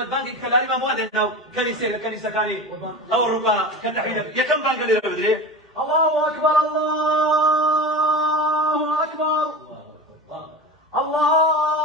محمد بانك كلا إمام وادي أو كنيسة كاني أو الربا كتحيدا يا كم بانك اللي بدري الله أكبر الله أكبر الله